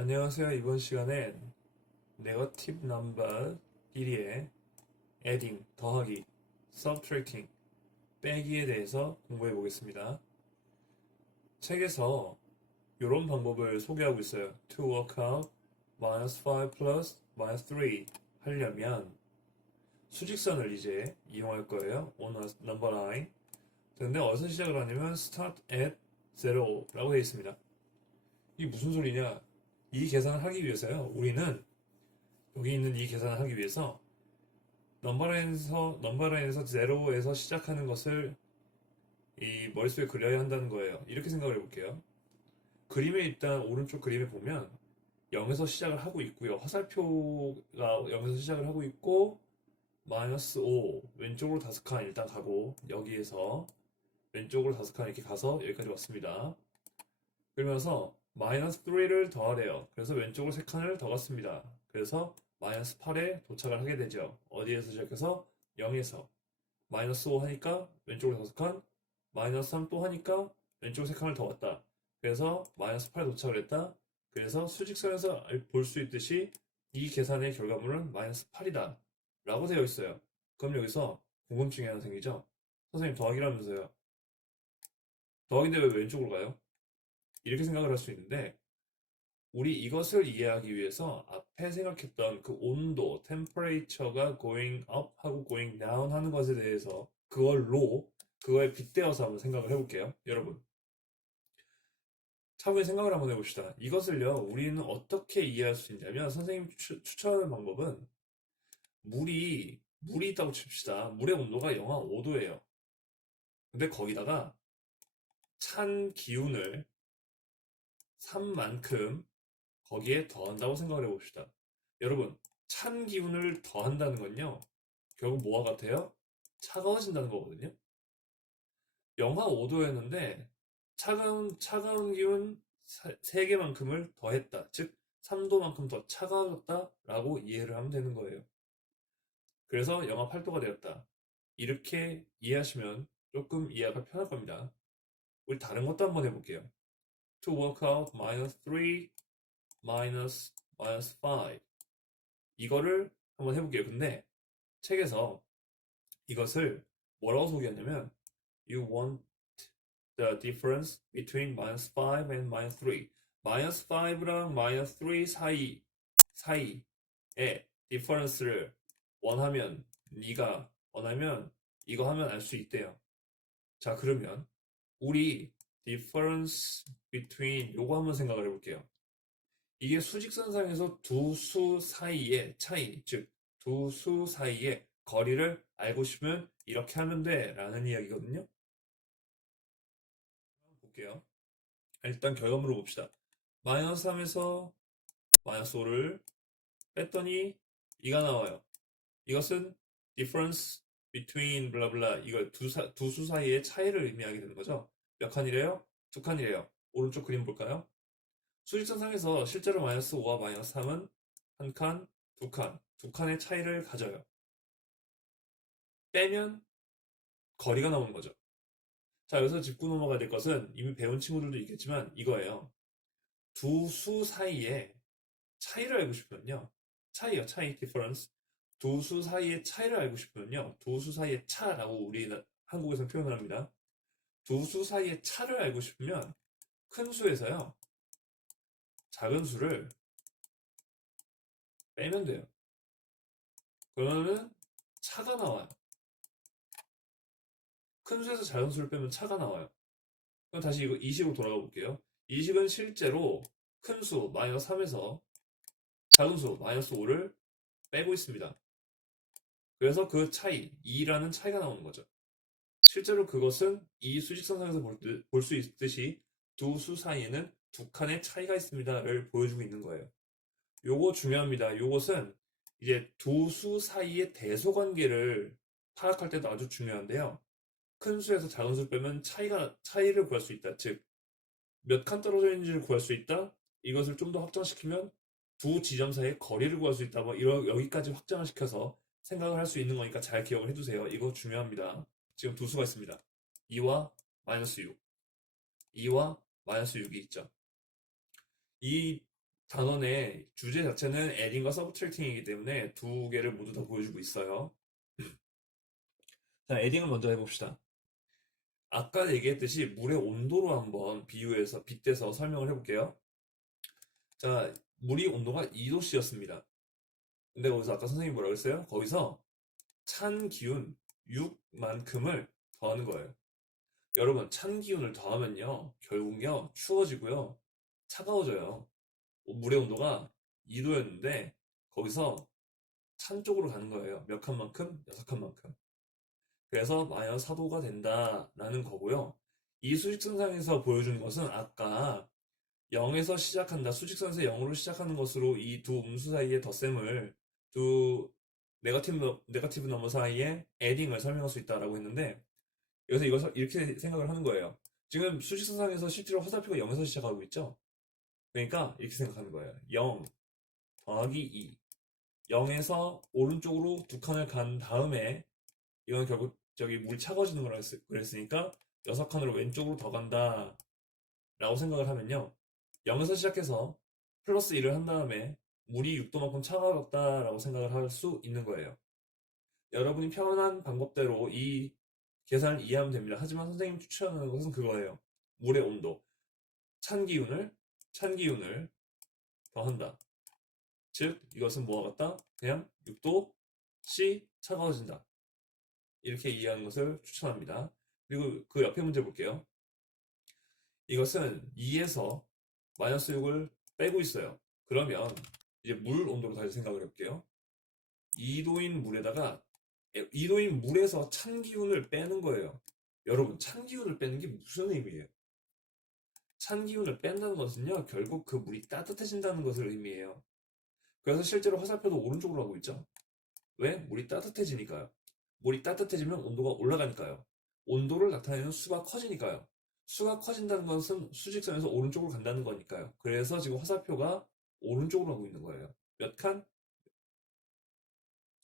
안녕하세요. 이번 시간엔 네거티브 넘버 끼리의 adding, 더하기, subtracting, 빼기에 대해서 공부해 보겠습니다. 책에서 이런 방법을 소개하고 있어요. To work out minus 5 plus minus 3 하려면 수직선을 이제 이용할 거예요. on number line. 근데 어디서 시작을 하냐면 start at 0라고 되어 있습니다. 이게 무슨 소리냐? 이 계산을 하기 위해서요. 우리는 여기 있는 이 계산을 하기 위해서 넘버라인에서 넘버라인에서 제로에서 시작하는 것을 이 머릿속에 그려야 한다는 거예요. 이렇게 생각을 해볼게요. 그림에 일단 오른쪽 그림에 보면 0에서 시작을 하고 있고요. 화살표가 0에서 시작을 하고 있고 마이너스 5 왼쪽으로 다섯 칸 일단 가고 여기에서 왼쪽으로 다섯 칸 이렇게 가서 여기까지 왔습니다. 그러면서 마이너스 3를 더하래요. 그래서 왼쪽으로 3칸을 더 갔습니다. 그래서 마이너스 8에 도착을 하게 되죠. 어디에서 시작해서 0에서 마이너스 5 하니까 왼쪽으로 5칸, 마이너스 3 또 하니까 왼쪽으로 3칸을 더 왔다. 그래서 마이너스 8에 도착을 했다. 그래서 수직선에서 볼 수 있듯이 이 계산의 결과물은 마이너스 8이다. 라고 되어 있어요. 그럼 여기서 궁금증이 하나 생기죠? 선생님 더하기라면서요. 더하기인데 왜 왼쪽으로 가요? 이렇게 생각을 할 수 있는데 우리 이것을 이해하기 위해서 앞에 생각했던 그 온도, temperature가 going up 하고 going down 하는 것에 대해서 그걸로 그거에 빗대어서 한번 생각을 해볼게요. 여러분. 차분히 생각을 한번 해봅시다. 이것을요, 우리는 어떻게 이해할 수 있냐면, 선생님 추, 추천하는 방법은, 물이, 물이 있다고 칩시다. 물의 온도가 영하 5도예요. 근데 거기다가, 찬 기운을 산 만큼 거기에 더한다고 생각을 해봅시다. 여러분, 찬 기운을 더한다는 건요, 결국 뭐와 같아요? 차가워진다는 거거든요. 영하 5도였는데, 차가운, 차가운 기운 3개만큼을 더했다. 즉, 3도만큼 더 차가워졌다. 라고 이해를 하면 되는 거예요. 그래서 영하 8도가 되었다. 이렇게 이해하시면 조금 이해가 편할 겁니다. 우리 다른 것도 한번 해볼게요. To work out minus 3 minus minus 5 이거를 한번 해볼게요. 근데 책에서 이것을 뭐라고 소개하냐면 you want the difference between minus 5 and minus 3 minus 5랑 minus 3 사이 사이의 difference를 원하면 네가 원하면 이거 하면 알 수 있대요. 자 그러면 우리 difference between 요거 한번 생각을 해볼게요. 이게 수직선상에서 두 수 사이의 차이, 즉 두 수 사이의 거리를 알고 싶으면 이렇게 하면 돼 라는 이야기거든요. 볼게요. 일단 결과물을 봅시다. 마이너스 3에서 마이너스 5를 뺐더니 이가 나와요. 이것은 difference between 블라블라 이걸 두, 사, 두수 사이의 차이를 의미하게 되는 거죠. 몇 칸이래요? 두 칸이래요. 오른쪽 그림 볼까요? 수직선 상에서 실제로 마이너스 5와 마이너스 3은 한 칸, 두 칸, 두 칸의 차이를 가져요. 빼면 거리가 나오는 거죠. 자, 여기서 짚고 넘어가야 될 것은 이미 배운 친구들도 있겠지만 이거예요. 두 수 사이의 차이를 알고 싶으면요. 차이요, 차이, difference. 두 수 사이의 차이를 알고 싶으면요. 두 수 사이의 차라고 우리 한국에서는 표현을 합니다. 두 수 사이의 차를 알고 싶으면 큰 수에서요. 작은 수를 빼면 돼요. 그러면은 차가 나와요. 큰 수에서 작은 수를 빼면 차가 나와요. 그럼 다시 이거 20으로 돌아가 볼게요. 20은 실제로 큰 수 마이너스 3에서 작은 수 마이너스 5를 빼고 있습니다. 그래서 그 차이, 2라는 차이가 나오는 거죠. 실제로 그것은 이 수직선상에서 볼 수 있듯이 두 수 사이에는 두 칸의 차이가 있습니다를 보여주고 있는 거예요. 요거 중요합니다. 요것은 이제 두 수 사이의 대소 관계를 파악할 때도 아주 중요한데요. 큰 수에서 작은 수를 빼면 차이가 차이를 구할 수 있다. 즉 몇 칸 떨어져 있는지를 구할 수 있다. 이것을 좀 더 확장시키면 두 지점 사이의 거리를 구할 수 있다. 뭐 이런 여기까지 확장을 시켜서 생각을 할 수 있는 거니까 잘 기억을 해두세요. 이거 중요합니다. 지금 두 수가 있습니다. 2와 마이너스 6. 2와 마이너스 6이 있죠. 이 단원의 주제 자체는 adding과 subtracting이기 때문에 두 개를 모두 다 보여주고 있어요. 자, adding을 먼저 해봅시다. 아까 얘기했듯이 물의 온도로 한번 비유해서 빗대서 설명을 해볼게요. 자, 물이 온도가 2도씨였습니다. 근데 거기서 아까 선생님이 뭐라고 했어요? 거기서 찬 기운 6만큼을 더하는 거예요. 여러분, 찬 기운을 더하면요, 결국요, 추워지고요, 차가워져요. 물의 온도가 2도였는데, 거기서 찬 쪽으로 가는 거예요. 몇 칸만큼? 6칸만큼. 그래서 마이너스 4도가 된다라는 거고요. 이 수직선상에서 보여주는 것은 아까 0에서 시작한다. 수직선에서 0으로 시작하는 것으로 이 두 음수 사이의 덧셈을 두 네거티브, 네거티브 넘버 사이에 에딩을 설명할 수 있다라고 했는데 여기서 이것을 이렇게 생각을 하는 거예요. 지금 수직선상에서 실제로 화살표가 0에서 시작하고 있죠? 그러니까 이렇게 생각하는 거예요. 0 더하기 2 0에서 오른쪽으로 두 칸을 간 다음에 이건 결국 저기 물이 차가워지는 거라 했- 그랬으니까 여섯 칸으로 왼쪽으로 더 간다 라고 생각을 하면요 0에서 시작해서 플러스 1을 한 다음에 물이 6도만큼 차가워졌다 라고 생각을 할 수 있는 거예요 여러분이 편한 방법대로 이 계산을 이해하면 됩니다 하지만 선생님이 추천하는 것은 그거예요 물의 온도 찬 기운을 찬 기운을 더한다 즉 이것은 뭐와 같다? 그냥 6도씨 차가워진다 이렇게 이해하는 것을 추천합니다. 그리고 그 옆에 문제 볼게요. 이것은 2에서 마이너스 6을 빼고 있어요. 그러면 이제 물 온도로 다시 생각을 해볼게요. 2도인 물에다가 2도인 물에서 찬 기운을 빼는 거예요. 여러분, 찬 기운을 빼는 게 무슨 의미예요? 찬 기운을 뺀다는 것은요, 결국 그 물이 따뜻해진다는 것을 의미해요. 그래서 실제로 화살표도 오른쪽으로 가고 있죠. 왜? 물이 따뜻해지니까요. 물이 따뜻해지면 온도가 올라가니까요. 온도를 나타내는 수가 커지니까요. 수가 커진다는 것은 수직선에서 오른쪽으로 간다는 거니까요. 그래서 지금 화살표가 오른쪽으로 가고 있는 거예요. 몇 칸?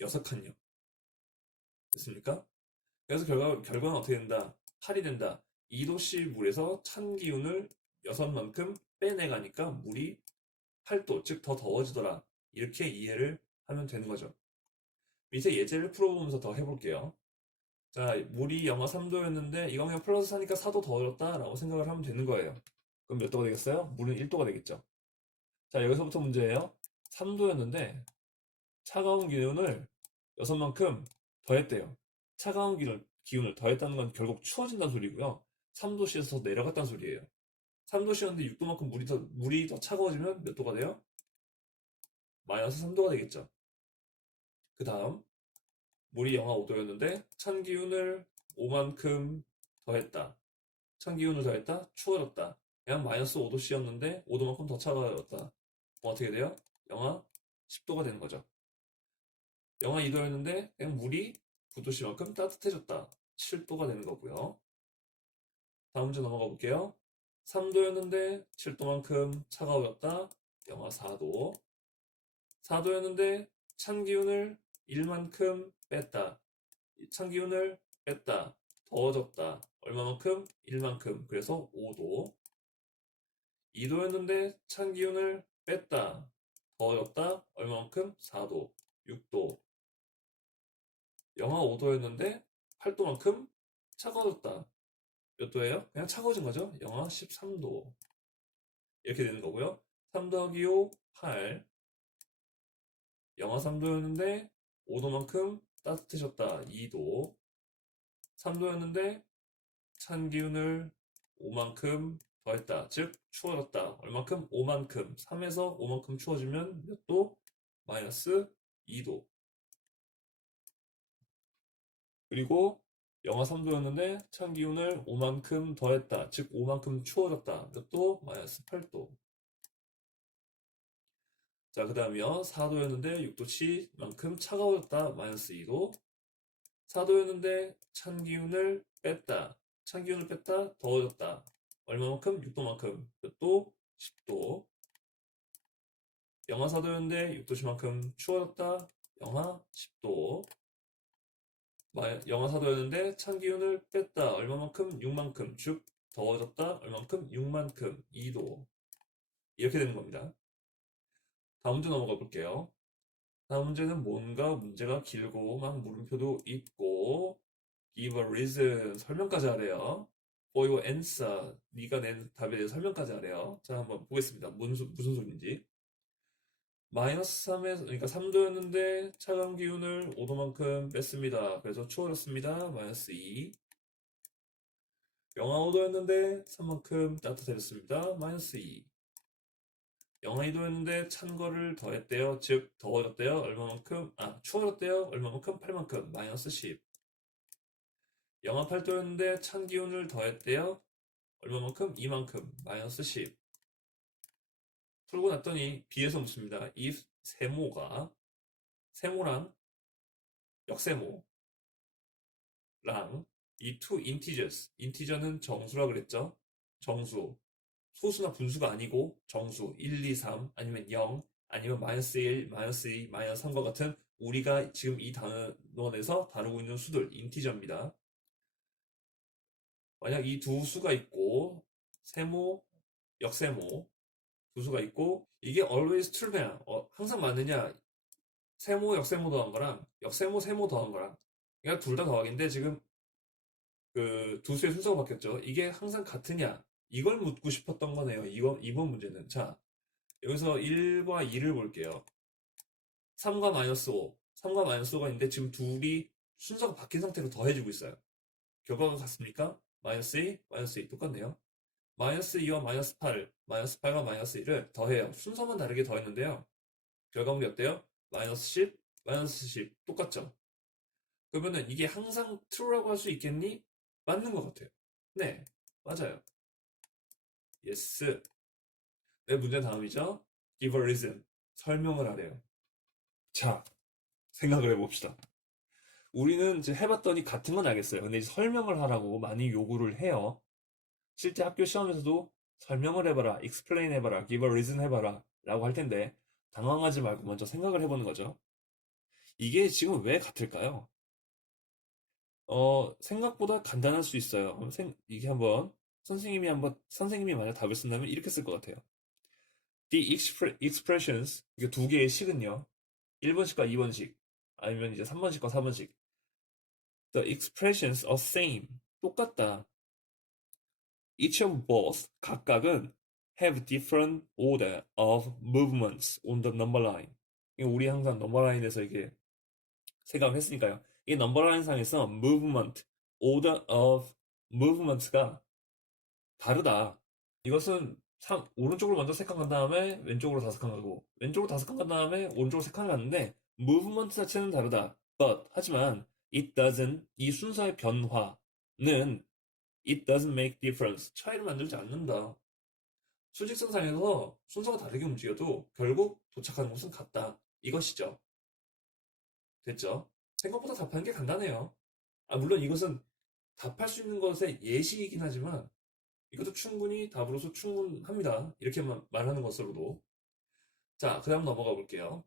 여섯 칸요. 됐습니까? 그래서 결과, 결과는 어떻게 된다? 8이 된다. 2도씨 물에서 찬 기운을 6만큼 빼내가니까 물이 8도, 즉 더 더워지더라. 이렇게 이해를 하면 되는 거죠. 밑에 예제를 풀어보면서 더 해볼게요. 자, 물이 영하 3도였는데 이거 그냥 플러스 4니까 4도 더워졌다 라고 생각을 하면 되는 거예요. 그럼 몇 도가 되겠어요? 물은 1도가 되겠죠. 자, 여기서부터 문제예요. 3도였는데 차가운 기운을 6만큼 더했대요. 차가운 기운을, 기운을 더했다는 건 결국 추워진다는 소리고요. 3도씨에서 더 내려갔다는 소리예요. 3도씨였는데 6도만큼 물이 더, 물이 더 차가워지면 몇 도가 돼요? 마이너스 3도가 되겠죠. 그 다음 물이 영하 5도였는데 찬 기운을 5만큼 더했다. 찬 기운을 더했다. 추워졌다. 그냥 마이너스 5도씨였는데 5도만큼 더 차가워졌다. 어떻게 돼요? 영하 10도가 되는 거죠. 영하 2도 였는데 그냥 물이 9도씨만큼 따뜻해졌다. 7도가 되는 거고요. 다음 문제 넘어가 볼게요. 3도였는데 7도만큼 차가워졌다. 영하 4도. 4도였는데 찬 기운을 1만큼 뺐다. 찬 기운을 뺐다. 더워졌다. 얼마만큼? 1만큼. 그래서 5도. 2도였는데 찬 기운을 뺐다. 더워졌다. 얼마만큼? 4도. 6도. 영하 5도였는데 8도만큼 차가워졌다. 몇 도예요? 그냥 차가워진 거죠. 영하 13도. 이렇게 되는 거고요. 3 더하기 5, 8. 영하 3도였는데 5도만큼 따뜻해졌다. 2도. 3도였는데 찬 기운을 5만큼 더했다. 즉 추워졌다. 얼만큼? 5만큼. 3에서 5만큼 추워지면 몇 도? 마이너스 2도. 그리고 영하 3도였는데 찬 기운을 5만큼 더했다. 즉 5만큼 추워졌다. 몇 도? 마이너스 8도. 자, 그 다음이요. 4도였는데 6도치만큼 차가워졌다. 마이너스 2도. 4도였는데 찬 기운을 뺐다. 찬 기운을 뺐다. 더워졌다. 얼마만큼? 6도만큼. 몇 도? 10도. 영하 4도였는데 6도씨만큼 추워졌다. 영하 10도. 마- 영하 4도였는데 찬 기운을 뺐다. 얼마만큼? 6만큼. 즉, 더워졌다. 얼마만큼? 6만큼. 2도. 이렇게 되는 겁니다. 다음 문제 넘어가 볼게요. 다음 문제는 뭔가 문제가 길고 막 물음표도 있고 give a reason 설명까지 하래요. for your answer 네가 낸 답에 대해 설명까지 하래요. 자 한번 보겠습니다. 무슨, 무슨 소리인지. 마이너스 3에서 그러니까 3도였는데 차가운 기운을 5도만큼 뺐습니다. 그래서 추워졌습니다. 마이너스 2. 영하 5도였는데 3만큼 따뜻해졌습니다. 마이너스 2. 영하 2도였는데 찬 거를 더했대요. 즉 더워졌대요. 얼마만큼? 아 추워졌대요. 얼마만큼? 8만큼. 마이너스 10. 영하 8도였는데 찬 기운을 더했대요. 얼마만큼? 이만큼. 마이너스 10. 풀고 났더니 B에서 묻습니다. 이 세모가 세모랑 역세모랑 이 two integers, 인티저는 정수라 그랬죠? 정수. 소수나 분수가 아니고 정수 1, 2, 3 아니면 0 아니면 마이너스 1, 마이너스 2, 마이너스 3과 같은 우리가 지금 이 단원에서 다루고 있는 수들 인티저입니다. 만약 이 두 수가 있고 세모, 역세모 두 수가 있고 이게 always true냐 어, 항상 맞느냐 세모, 역세모 더한 거랑 역세모, 세모 더한 거랑 그러니까 둘 다 더하기인데 지금 그 두 수의 순서가 바뀌었죠. 이게 항상 같으냐 이걸 묻고 싶었던 거네요. 이번, 이번 문제는. 자, 여기서 1과 2를 볼게요. 3과 마이너스 5. 3과 마이너스 5가 있는데 지금 둘이 순서가 바뀐 상태로 더해지고 있어요. 결과가 같습니까? 마이너스 2, 마이너스 2 똑같네요. 마이너스 2와 마이너스 8, 마이너스 8과 마이너스 1을 더해요. 순서만 다르게 더했는데요. 결과물이 어때요? 마이너스 10, 마이너스 10 똑같죠? 그러면은 이게 항상 true라고 할 수 있겠니? 맞는 것 같아요. 네, 맞아요. yes. 네, 문제 다음이죠. give a reason. 설명을 하래요. 자, 생각을 해봅시다. 우리는 이제 해봤더니 같은 건 알겠어요. 근데 이제 설명을 하라고 많이 요구를 해요. 실제 학교 시험에서도 설명을 해봐라, explain 해봐라, give a reason 해봐라 라고 할 텐데 당황하지 말고 먼저 생각을 해보는 거죠. 이게 지금 왜 같을까요? 어, 생각보다 간단할 수 있어요. 생- 이게 한번 선생님이 한번 선생님이 만약 답을 쓴다면 이렇게 쓸 것 같아요. The expre- expressions 이게 두 개의 식은요. 1번식과 2번식 아니면 이제 3번식과 4번식 The expressions are same 똑같다. Each of both 각각은 have different order of movements on the number line. 이거 우리 항상 넘버 라인에서 이게 생각했으니까요. 이 넘버 라인 상에서 movement, order of movements가 다르다. 이것은 삼- 오른쪽으로 먼저 세 칸 간 다음에 왼쪽으로 다섯 칸 가고 왼쪽으로 다섯 칸 간 다음에 오른쪽으로 세 칸 갔는데 movement 자체는 다르다. But 하지만 it doesn't 이 순서의 변화는 it doesn't make difference 차이를 만들지 않는다. 수직선상에서 순서가 다르게 움직여도 결국 도착하는 곳은 같다. 이것이죠. 됐죠? 생각보다 답하는 게 간단해요. 아, 물론 이것은 답할 수 있는 것의 예시이긴 하지만 이것도 충분히 답으로서 충분합니다. 이렇게만 말하는 것으로도. 자, 그 다음 넘어가 볼게요.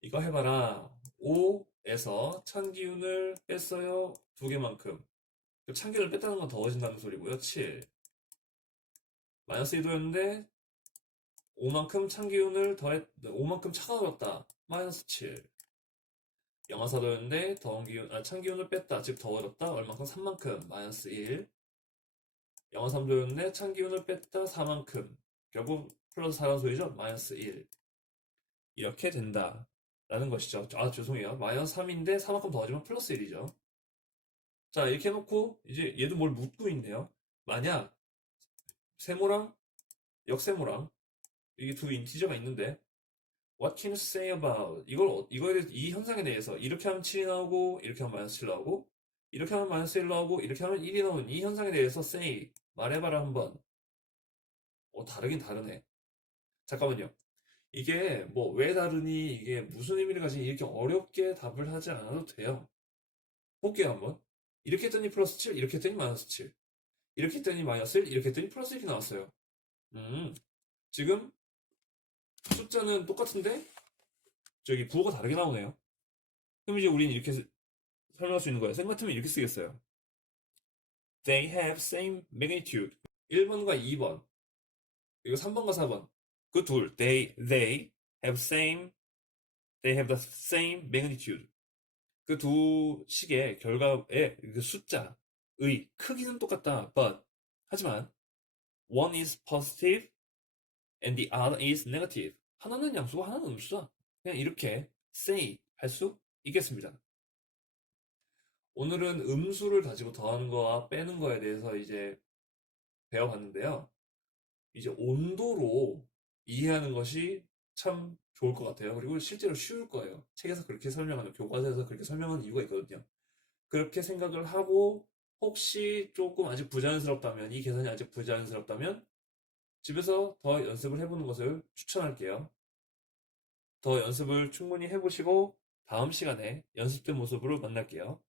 이거 해봐라. 5에서 찬 기운을 뺐어요. 두 개만큼. 그 찬기운을 뺐다는 건 더워진다는 소리고요. 7. 마이너스 2도였는데 5만큼 찬기운을 더했, 5만큼 차가워졌다. 마이너스 7. 영하 4도였는데 더운 기운, 아, 찬기운을 뺐다. 즉 더워졌다. 얼만큼? 3만큼. 마이너스 1. 영하 3도였는데 찬기운을 뺐다 4만큼 결국 플러스 4란 소리죠 마이너스 1 이렇게 된다 라는 것이죠 아 죄송해요 마이너스 3인데 4만큼 더하지만 플러스 1이죠 자 이렇게 해놓고 이제 얘도 뭘 묻고 있네요. 만약 세모랑 역세모랑 이게 두 인티저가 있는데 What can you say about 이걸 어- 이거에 대해서 이 현상에 대해서 이렇게 하면 7이 나오고 이렇게 하면 마이너스 7 나오고 이렇게 하면 마이너스 1 나오고 이렇게 하면 1이 나오는 이 현상에 대해서 say 말해봐라 한번. 어 다르긴 다르네. 잠깐만요. 이게 뭐 왜 다르니? 이게 무슨 의미를 가지니? 이렇게 어렵게 답을 하지 않아도 돼요. 볼게요 한번 이렇게 했더니 플러스 7 이렇게 했더니 마이너스 7 이렇게 했더니 마이너스 1 이렇게 했더니 플러스 1이 나왔어요 음 지금 숫자는 똑같은데 저기 부호가 다르게 나오네요 그럼 이제 우리는 이렇게 설명할 수 있는 거예요. 생 같으면 이렇게 쓰겠어요. They have same magnitude. 1번과 2번. 그리고 3번과 4번. 그 둘, they, they have same, they have the same magnitude. 그 두 식의 결과의 그 숫자의 크기는 똑같다. But 하지만 one is positive and the other is negative. 하나는 양수고 하나는 음수다. 그냥 이렇게 say 할 수 있겠습니다. 오늘은 음수를 가지고 더하는 거와 빼는 거에 대해서 이제 배워봤는데요. 이제 온도로 이해하는 것이 참 좋을 것 같아요. 그리고 실제로 쉬울 거예요. 책에서 그렇게 설명하는, 교과서에서 그렇게 설명하는 이유가 있거든요. 그렇게 생각을 하고 혹시 조금 아직 부자연스럽다면, 이 계산이 아직 부자연스럽다면 집에서 더 연습을 해보는 것을 추천할게요. 더 연습을 충분히 해보시고 다음 시간에 연습된 모습으로 만날게요.